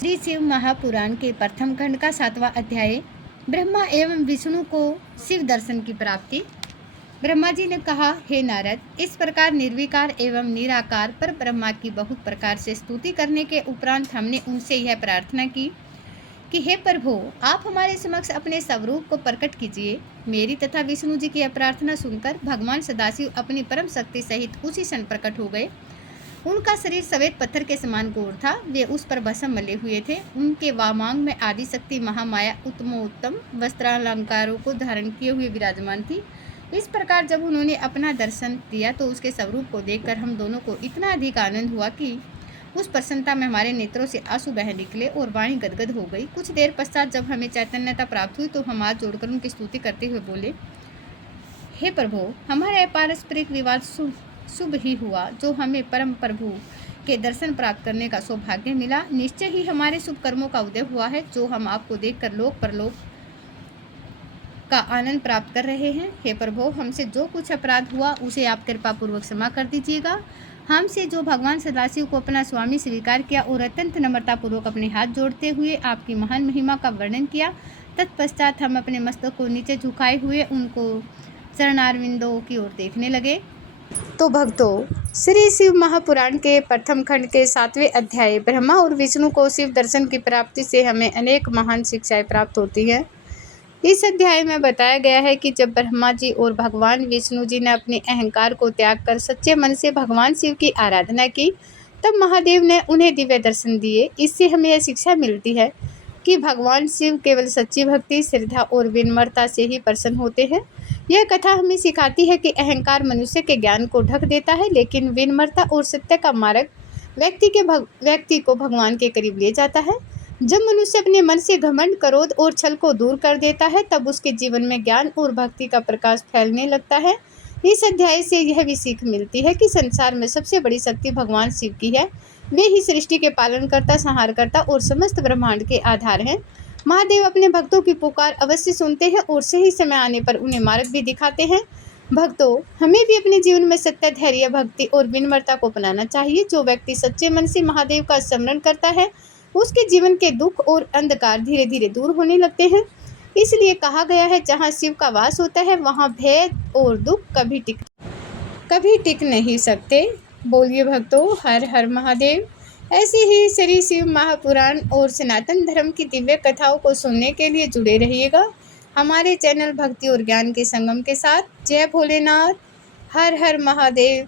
श्री शिव महापुराण के प्रथम खंड का 7वां अध्याय। ब्रह्मा एवं विष्णु को शिव दर्शन की प्राप्ति। ब्रह्मा जी ने कहा, हे नारद, इस प्रकार निर्विकार एवं निराकार पर ब्रह्मा की बहुत प्रकार से स्तुति करने के उपरांत हमने उनसे यह प्रार्थना की कि हे प्रभु, आप हमारे समक्ष अपने स्वरूप को प्रकट कीजिए। मेरी तथा विष्णु जी की यह प्रार्थना सुनकर भगवान सदाशिव अपनी परम शक्ति सहित उसी क्षण प्रकट हो गए। उनका शरीर सफेद पत्थर के समान गोर था। वे उस पर भस्म मले हुए थे। उनके वामांग में आदि शक्ति महामाया उत्तमोत्तम वस्त्रालंकारों को धारण किए हुए विराजमान थी। इस प्रकार जब उन्होंने अपना दर्शन दिया तो उसके स्वरूप को देखकर हम दोनों को इतना अधिक आनंद हुआ कि उस प्रसन्नता में हमारे नेत्रों से आंसू बह निकले और वाणी गदगद हो गई। कुछ देर पश्चात जब हमें चैतन्यता प्राप्त हुई तो हम हाथ जोड़कर उनकी स्तुति करते हुए बोले, हे प्रभु, हमारा पारस्परिक विवाद शुभ ही हुआ, जो हमें परम प्रभु के दर्शन प्राप्त करने का सौभाग्य मिला। निश्चय ही हमारे शुभ कर्मों का उदय हुआ है, जो हम आपको देखकर लोक परलोक का आनंद प्राप्त कर रहे हैं। हे प्रभु, हमसे जो कुछ अपराध हुआ उसे आप कृपा पूर्वक क्षमा कर दीजिएगा। हमसे जो भगवान सदाशिव को अपना स्वामी स्वीकार किया और अत्यंत नम्रता पूर्वक अपने हाथ जोड़ते हुए आपकी महान महिमा का वर्णन किया, तत्पश्चात हम अपने मस्तक को नीचे झुकाए हुए उनको चरणारविंदों की ओर देखने लगे। तो भक्तों, श्री शिव महापुराण के प्रथम खंड के 7वें अध्याय ब्रह्मा और विष्णु को शिव दर्शन की प्राप्ति से हमें अनेक महान शिक्षाएं प्राप्त होती हैं। इस अध्याय में बताया गया है कि जब ब्रह्मा जी और भगवान विष्णु जी ने अपने अहंकार को त्याग कर सच्चे मन से भगवान शिव की आराधना की, तब महादेव ने उन्हें दिव्य दर्शन दिए। इससे हमें यह शिक्षा मिलती है कि भगवान शिव केवल सच्ची भक्ति, श्रद्धा और विनम्रता से ही प्रसन्न होते हैं। यह कथा हमें सिखाती है कि अहंकार मनुष्य के ज्ञान को ढक देता है, लेकिन विनम्रता और सत्य का मार्ग व्यक्ति को भगवान के करीब ले जाता है। जब मनुष्य अपने मन से घमंड, क्रोध और छल को दूर कर देता है, तब उसके जीवन में ज्ञान और भक्ति का प्रकाश फैलने लगता है। इस अध्याय से यह भी सीख मिलती है कि संसार में सबसे बड़ी शक्ति भगवान शिव की है। वे ही सृष्टि के पालनकर्ता, संहारकर्ता और समस्त ब्रह्मांड के आधार हैं। महादेव अपने भक्तों की पुकार अवश्य सुनते हैं और सही समय आने पर उन्हें मार्ग भी दिखाते हैं। भक्तों, हमें भी अपने जीवन में सत्य, धैर्य, भक्ति और विनम्रता को अपनाना चाहिए। जो व्यक्ति सच्चे मन से महादेव का स्मरण करता है, उसके जीवन के दुख और अंधकार धीरे धीरे दूर होने लगते हैं। इसलिए कहा गया है, जहाँ शिव का वास होता है वहाँ भय और दुख कभी टिक नहीं सकते। बोलिए भक्तों, हर हर महादेव। ऐसे ही श्री शिव महापुराण और सनातन धर्म की दिव्य कथाओं को सुनने के लिए जुड़े रहिएगा हमारे चैनल भक्ति और ज्ञान के संगम के साथ। जय भोलेनाथ, हर हर महादेव।